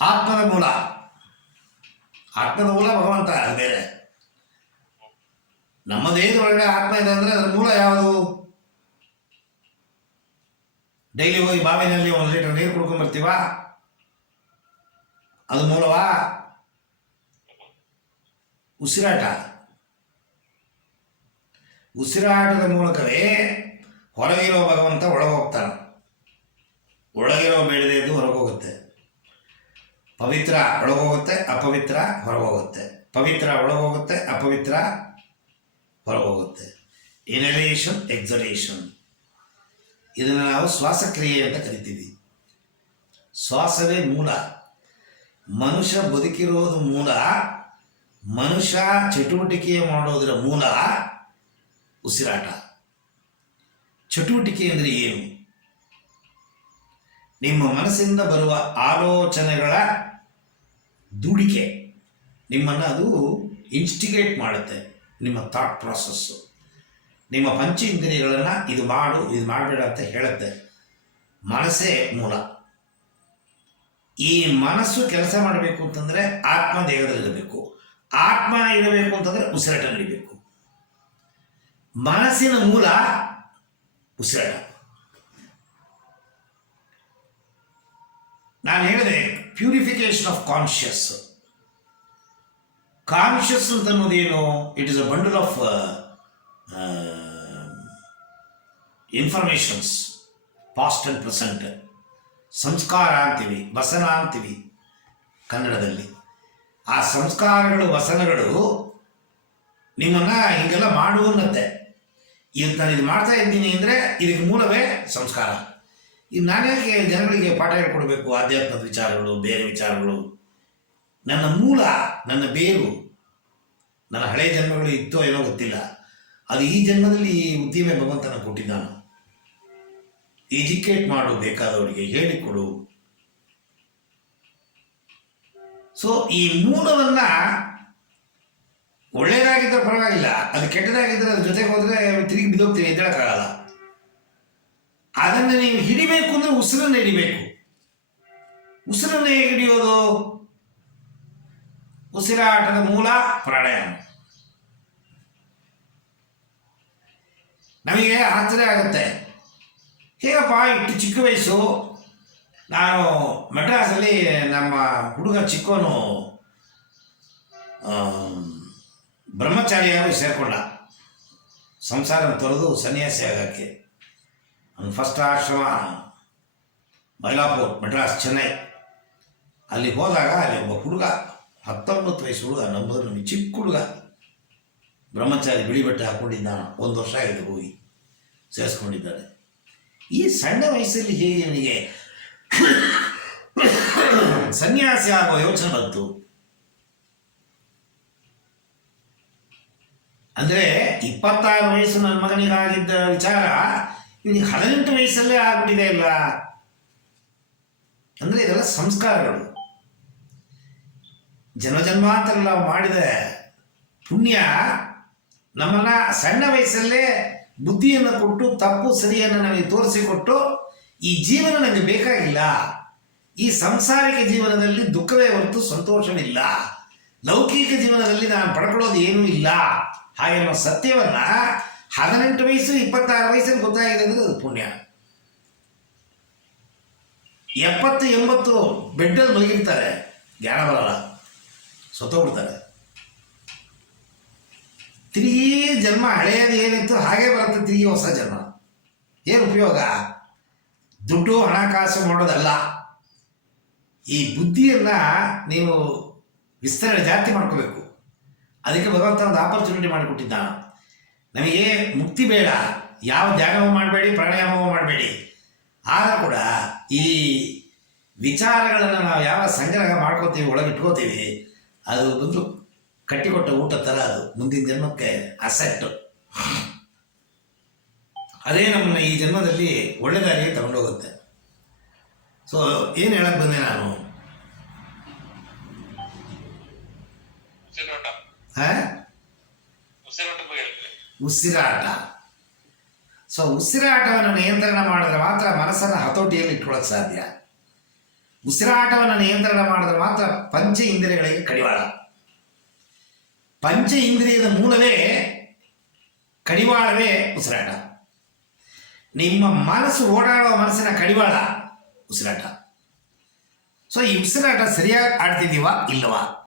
ಆತ್ಮದ ಮೂಲ. ಆತ್ಮದ ಮೂಲ ಭಗವಂತ, ಅದು ಬೇರೆ. ನಮ್ಮ ದೇಹದೊಳಗಡೆ ಆತ್ಮ ಇದೆ ಅಂದರೆ ಅದರ ಮೂಲ ಯಾವುದು? ಡೈಲಿ ಹೋಗಿ ಬಾವಿನಲ್ಲಿ 1 ಲೀಟರ್ ನೀರು ಕುಡ್ಕೊಂಡ್ಬರ್ತೀವ, ಅದು ಮೂಲವಾ? ಉಸಿರಾಟದ ಮೂಲಕವೇ ಹೊರಗಿರೋ ಭಗವಂತ ಒಳಗೋಗ್ತಾನೆ. ಒಳಗಿರೋ ಬೇಡದೆದ್ದು ಹೊರಗೋಗುತ್ತೆ. ಪವಿತ್ರ ಒಳಗೋಗುತ್ತೆ, ಅಪವಿತ್ರ ಹೊರಗೋಗುತ್ತೆ. ಪವಿತ್ರ ಒಳಗೋಗುತ್ತೆ, ಅಪವಿತ್ರ ಹೊರಗೋಗುತ್ತೆ. ಇನಲೇಷನ್, ಎಕ್ಸಲೇಷನ್. ಇದನ್ನು ನಾವು ಶ್ವಾಸಕ್ರಿಯೆ ಅಂತ ಕರಿತೀವಿ. ಶ್ವಾಸವೇ ಮೂಲ. ಮನುಷ್ಯ ಬದುಕಿರೋದು ಮೂಲ. ಮನುಷ್ಯ ಚಟುವಟಿಕೆ ಮಾಡೋದರ ಮೂಲ ಉಸಿರಾಟ. ಚಟುವಟಿಕೆ ಅಂದರೆ ಏನು? ನಿಮ್ಮ ಮನಸ್ಸಿಂದ ಬರುವ ಆಲೋಚನೆಗಳ ದುಡಿಕೆ ನಿಮ್ಮನ್ನು ಅದು ಇನ್ಸ್ಟಿಗೇಟ್ ಮಾಡುತ್ತೆ. ನಿಮ್ಮ ಥಾಟ್ ಪ್ರಾಸೆಸ್ಸು ನಿಮ್ಮ ಪಂಚೇಂದ್ರಿಯಗಳನ್ನು ಇದು ಮಾಡು, ಇದು ಮಾಡಬೇಡ ಅಂತ ಹೇಳುತ್ತೆ. ಮನಸ್ಸೇ ಮೂಲ. ಈ ಮನಸ್ಸು ಕೆಲಸ ಮಾಡಬೇಕು ಅಂತಂದರೆ ಆತ್ಮ ದೇಹದಲ್ಲಿರಬೇಕು. ಆತ್ಮ ಇರಬೇಕು ಅಂತಂದರೆ ಉಸಿರಾಟ ನಡಿಬೇಕು. ಮನಸ್ಸಿನ ಮೂಲ ಉಸಿರಾಟ. ನಾನು ಹೇಳಿದೆ ಪ್ಯೂರಿಫಿಕೇಶನ್ ಆಫ್ ಕಾನ್ಷಿಯಸ್. ಕಾನ್ಷಿಯಸ್ ಅಂತ ಅನ್ನೋದೇನು? It is a bundle of informations, past and present. ಸಂಸ್ಕಾರ ಅಂತೀವಿ, ವಸನ ಅಂತೀವಿ ಕನ್ನಡದಲ್ಲಿ. ಆ ಸಂಸ್ಕಾರಗಳು, ವಸನಗಳು ನಿಮ್ಮನ್ನು ಹೀಗೆಲ್ಲ ಮಾಡು ಅನ್ನತ್ತೆ. ಇವತ್ತು ನಾನು ಇದು ಮಾಡ್ತಾ ಇದ್ದೀನಿ ಅಂದರೆ ಇದಕ್ಕೆ ಮೂಲವೇ ಸಂಸ್ಕಾರ. ಈಗ ನಾನ್ಯಾಕೆ ಜನಗಳಿಗೆ ಪಾಠ ಹೇಳ್ಕೊಡ್ಬೇಕು? ಆಧ್ಯಾತ್ಮದ ವಿಚಾರಗಳು, ಬೇರೆ ವಿಚಾರಗಳು. ನನ್ನ ಮೂಲ, ನನ್ನ ಬೇರು, ನನ್ನ ಹಳೆಯ ಜನ್ಮಗಳು ಇತ್ತೋ ಏನೋ ಗೊತ್ತಿಲ್ಲ. ಅದು ಈ ಜನ್ಮದಲ್ಲಿ ಈ ಉದ್ದಿಮೆ ಭಗವಂತನ ಕೊಟ್ಟಿದ್ದಾನು. ಎಜುಕೇಟ್ ಮಾಡು, ಬೇಕಾದವರಿಗೆ ಹೇಳಿಕೊಡು. ಸೊ ಈ ಮೂಲವನ್ನು ಒಳ್ಳೆಯದಾಗಿದ್ದರೆ ಪರವಾಗಿಲ್ಲ, ಅದು ಕೆಟ್ಟದಾಗಿದ್ದರೆ ಅದ್ರ ಜೊತೆಗೆ ಹೋದರೆ ತಿರುಗಿ ಬಿದ್ದೋಗ್ತೀವಿ, ಎದ್ದೇಳಕ್ಕಾಗಲ್ಲ. ಅದನ್ನು ನೀವು ಹಿಡಿಬೇಕು ಅಂದರೆ ಉಸಿರನ್ನು ಹಿಡಿಬೇಕು. ಉಸಿರನ್ನು ಹೇಗೆ ಹಿಡಿಯೋದು? ಉಸಿರಾಟದ ಮೂಲ ಪ್ರಾಣಾಯಾಮ. ನಮಗೆ ಆಶ್ಚರ್ಯ ಆಗುತ್ತೆ, ಹೇಗಪ್ಪ ಇಷ್ಟು ಚಿಕ್ಕ ವಯಸ್ಸು. ನಾನು ಮೆಡ್ರಾಸಲ್ಲಿ ನಮ್ಮ ಹುಡುಗ ಚಿಕ್ಕವನು ಬ್ರಹ್ಮಚಾರಿಯಾಗಿ ಸೇರಿಕೊಂಡ. ಸಂಸಾರ ತೊರೆದು ಸನ್ಯಾಸಿ ಆಗೋಕ್ಕೆ. ಅವನು ಫಸ್ಟ್ ಆಶ್ರಮ ಮೈಲಾಪುರ್, ಮೆಡ್ರಾಸ್, ಚೆನ್ನೈ. ಅಲ್ಲಿ ಹೋದಾಗ ಅಲ್ಲಿ ಒಬ್ಬ ಹುಡುಗ, 19 ವಯಸ್ಸು ಹುಡುಗ, ನಮ್ಮದು ಚಿಕ್ಕ ಹುಡುಗ, ಬ್ರಹ್ಮಚಾರಿ, ಬಿಳಿ ಬಟ್ಟೆ ಹಾಕ್ಕೊಂಡಿದ್ದಾನೆ. 1 ವರ್ಷ ಆಗಿದೆ ಹೋಗಿ ಸೇರಿಸ್ಕೊಂಡಿದ್ದಾನೆ. ಈ ಸಣ್ಣ ವಯಸ್ಸಲ್ಲಿ ಹೇಗೆ ಅವನಿಗೆ ಸನ್ಯಾಸಿ ಆಗುವ ಯೋಚನೆ ಬಂತು? ಅಂದರೆ 26 ವಯಸ್ಸು ನನ್ನ ಮಗನಿಗಾಗಿದ್ದ ವಿಚಾರ ಇವನಿಗೆ 18 ವಯಸ್ಸಲ್ಲೇ ಆಗ್ಬಿಟ್ಟಿದೆ ಇಲ್ಲ. ಅಂದರೆ ಇದೆಲ್ಲ ಸಂಸ್ಕಾರಗಳು. ಜನ್ಮಾಂತರ ನಾವು ಮಾಡಿದ ಪುಣ್ಯ ನಮ್ಮನ್ನು ಸಣ್ಣ ವಯಸ್ಸಲ್ಲೇ ಬುದ್ಧಿಯನ್ನು ಕೊಟ್ಟು, ತಪ್ಪು ಸರಿಯನ್ನು ನಮಗೆ ತೋರಿಸಿಕೊಟ್ಟು, ಈ ಜೀವನ ನನಗೆ ಬೇಕಾಗಿಲ್ಲ, ಈ ಸಾಂಸಾರಿಕ ಜೀವನದಲ್ಲಿ ದುಃಖವೇ ಹೊರತು ಸಂತೋಷವಿಲ್ಲ, ಲೌಕಿಕ ಜೀವನದಲ್ಲಿ ನಾನು ಪಡ್ಕೊಳ್ಳೋದು ಏನೂ ಇಲ್ಲ ಹಾಗೆನ್ನೋ ಸತ್ಯವನ್ನು 18 ವಯಸ್ಸು 26 ವಯಸ್ಸಲ್ಲಿ ಗೊತ್ತಾಗಿದೆ ಅಂದರೆ ಅದು ಪುಣ್ಯ. 70-80 ಬೆಡ್ಡಲ್ಲಿ ಮಲಗಿರ್ತಾರೆ, ಜ್ಞಾನ ಬರಲ್ಲ, ಸತ್ತೋಗ್ಬಿಡ್ತಾರೆ. ತಿರುಗಿ ಜನ್ಮ ಹಳೆಯದು ಏನಿತ್ತು ಹಾಗೆ ಬರುತ್ತೆ, ತಿರುಗಿ ಹೊಸ ಜನ್ಮ. ಏನು ಉಪಯೋಗ? ದುಡ್ಡು ಹಣಕಾಸು ಮಾಡೋದಲ್ಲ. ಈ ಬುದ್ಧಿಯನ್ನು ನೀವು ವಿಸ್ತರಣೆ ಜಾಸ್ತಿ ಮಾಡ್ಕೋಬೇಕು. ಅದಕ್ಕೆ ಭಗವಂತ ಒಂದು ಆಪರ್ಚುನಿಟಿ ಮಾಡಿಕೊಟ್ಟಿದ್ದಾನೆ. ನಮಗೆ ಮುಕ್ತಿ ಬೇಡ, ಯಾವ ಧ್ಯಾನವೂ ಮಾಡಬೇಡಿ, ಪ್ರಾಣಾಯಾಮವೂ ಮಾಡಬೇಡಿ. ಆಗ ಕೂಡ ಈ ವಿಚಾರಗಳನ್ನು ನಾವು ಯಾವ ಸಂಗ್ರಹ ಮಾಡ್ಕೋತೀವಿ, ಒಳಗಿಟ್ಕೋತೀವಿ, ಅದು ಬಂದು ಕಟ್ಟಿಕೊಟ್ಟ ಊಟ ಥರ. ಅದು ಮುಂದಿನ ಜನ್ಮಕ್ಕೆ ಅಸೆಟ್ಟು. ಅದೇ ನಮ್ಮನ್ನು ಈ ಜನ್ಮದಲ್ಲಿ ಒಳ್ಳೆ ದಾರಿಗೆ ತಗೊಂಡೋಗುತ್ತೆ. ಸೊ ಏನು ಹೇಳಕ್ಕೆ ಬಂದೆ ನಾನು? ಉಸಿರಾಟ. ಸೊ ಉಸಿರಾಟವನ್ನು ನಿಯಂತ್ರಣ ಮಾಡಿದ್ರೆ ಮಾತ್ರ ಮನಸ್ಸನ್ನು ಹತೋಟಿಯಲ್ಲಿ ಇಟ್ಕೊಳ್ಳೋಕೆ ಸಾಧ್ಯ. ಉಸಿರಾಟವನ್ನು ನಿಯಂತ್ರಣ ಮಾಡಿದ್ರೆ ಮಾತ್ರ ಪಂಚ ಇಂದ್ರಿಯಗಳಿಗೆ ಕಡಿವಾಳ. ಪಂಚ ಇಂದ್ರಿಯದ ಮೂಲವೇ ಕಡಿವಾಳವೇ ಉಸಿರಾಟ. ನಿಮ್ಮ ಮನಸ್ಸು ಓಡಾಡುವ ಮನಸ್ಸಿನ ಕಡಿವಾಳ ಉಸಿರಾಟ. ಸೊ ಈ ಉಸಿರಾಟ ಸರಿಯಾಗಿ ಆಡ್ತಿದ್ದೀವಾ ಇಲ್ಲವಾ?